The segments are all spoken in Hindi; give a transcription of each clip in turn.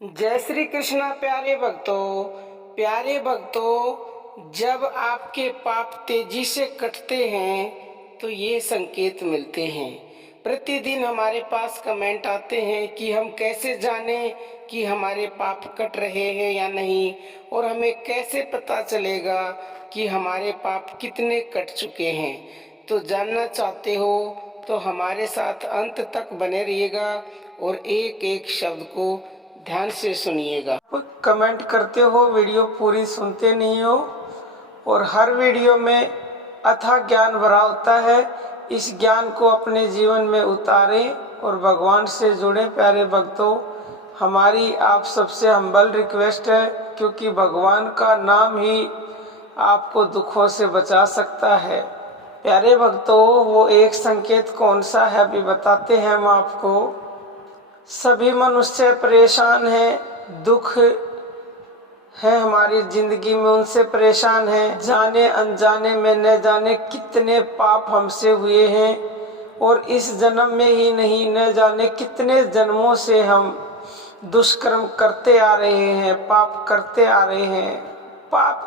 जय श्री कृष्णा। प्यारे भक्तों, जब आपके पाप तेजी से कटते हैं तो ये संकेत मिलते हैं। प्रतिदिन हमारे पास कमेंट आते हैं कि हम कैसे जानें कि हमारे पाप कट रहे हैं या नहीं, और हमें कैसे पता चलेगा कि हमारे पाप कितने कट चुके हैं। तो जानना चाहते हो तो हमारे साथ अंत तक बने रहिएगा और एक एक शब्द को ध्यान से सुनिएगा। कमेंट करते हो, वीडियो पूरी सुनते नहीं हो, और हर वीडियो में अथाह ज्ञान भरा होता है। इस ज्ञान को अपने जीवन में उतारें और भगवान से जुड़े। प्यारे भक्तों, हमारी आप सबसे हम्बल रिक्वेस्ट है, क्योंकि भगवान का नाम ही आपको दुखों से बचा सकता है। प्यारे भक्तों, वो एक संकेत कौन सा है अभी बताते हैं हम आपको। सभी मनुष्य परेशान हैं, दुख है हमारी जिंदगी में, उनसे परेशान हैं। जाने अनजाने में न जाने कितने पाप हमसे हुए हैं, और इस जन्म में ही नहीं, न जाने कितने जन्मों से हम दुष्कर्म करते आ रहे हैं, पाप करते आ रहे हैं। पाप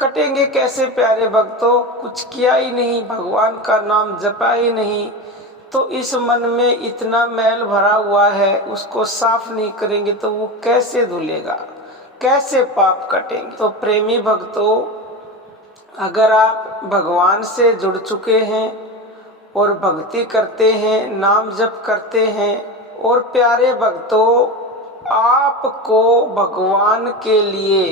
कटेंगे कैसे प्यारे भक्तों? कुछ किया ही नहीं, भगवान का नाम जपा ही नहीं, तो इस मन में इतना मैल भरा हुआ है, उसको साफ नहीं करेंगे तो वो कैसे धुलेगा, कैसे पाप कटेंगे? तो प्रेमी भक्तों, अगर आप भगवान से जुड़ चुके हैं और भक्ति करते हैं, नाम जप करते हैं, और प्यारे भक्तों, आपको भगवान के लिए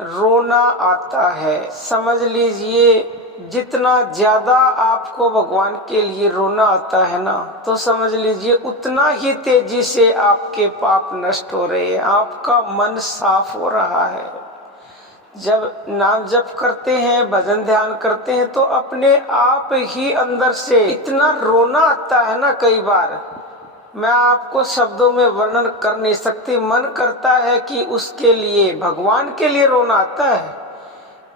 रोना आता है, समझ लीजिए जितना ज्यादा आपको भगवान के लिए रोना आता है ना, तो समझ लीजिए उतना ही तेजी से आपके पाप नष्ट हो रहे हैं, आपका मन साफ हो रहा है। जब नाम जप करते हैं, भजन ध्यान करते हैं, तो अपने आप ही अंदर से इतना रोना आता है ना, कई बार मैं आपको शब्दों में वर्णन कर नहीं सकती। मन करता है कि उसके लिए, भगवान के लिए रोना आता है,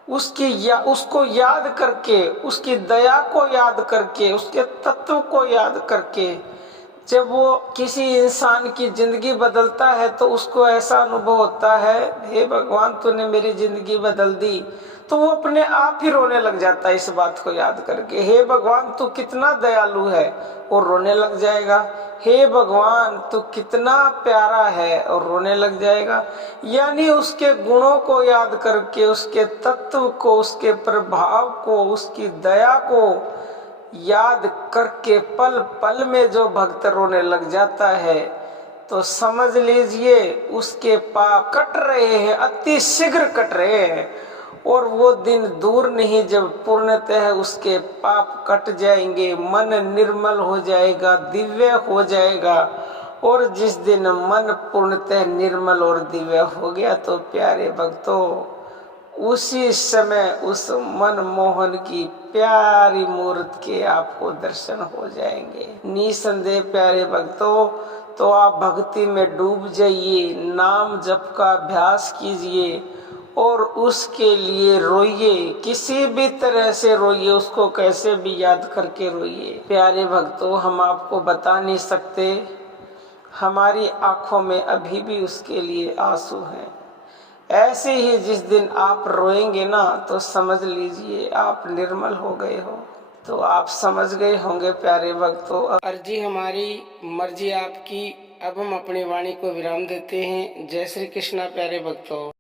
उसको याद करके, उसकी दया को याद करके, उसके तत्व को याद करके। जब वो किसी इंसान की जिंदगी बदलता है तो उसको ऐसा अनुभव होता है, हे भगवान तूने मेरी जिंदगी बदल दी, तो वो अपने आप ही रोने लग जाता है इस बात को याद करके। हे भगवान तू कितना दयालु है, और रोने लग जाएगा। हे भगवान तू कितना प्यारा है, और रोने लग जाएगा। यानी उसके गुणों को याद करके, उसके तत्व को, उसके प्रभाव को, उसकी दया को याद करके पल पल में जो भक्त रोने लग जाता है, तो समझ लीजिए उसके पाप कट रहे हैं, अति शीघ्र कट रहे हैं। और वो दिन दूर नहीं जब पूर्णतः उसके पाप कट जाएंगे, मन निर्मल हो जाएगा, दिव्य हो जाएगा। और जिस दिन मन पूर्णतः निर्मल और दिव्य हो गया, तो प्यारे भक्तों, उसी समय उस मनमोहन की प्यारी मूर्त के आपको दर्शन हो जाएंगे। निसंदेह प्यारे भक्तों, तो आप भक्ति में डूब जाइए, नाम जप का अभ्यास कीजिए, और उसके लिए रोइए, किसी भी तरह से रोइए, उसको कैसे भी याद करके रोइए। प्यारे भक्तों, हम आपको बता नहीं सकते, हमारी आंखों में अभी भी उसके लिए आंसू हैं। ऐसे ही जिस दिन आप रोएंगे ना, तो समझ लीजिए आप निर्मल हो गए हो। तो आप समझ गए होंगे प्यारे भक्तों। अर्जी हमारी, मर्जी आपकी। अब हम अपनी वाणी को विराम देते हैं। जय श्री कृष्णा प्यारे भक्तों।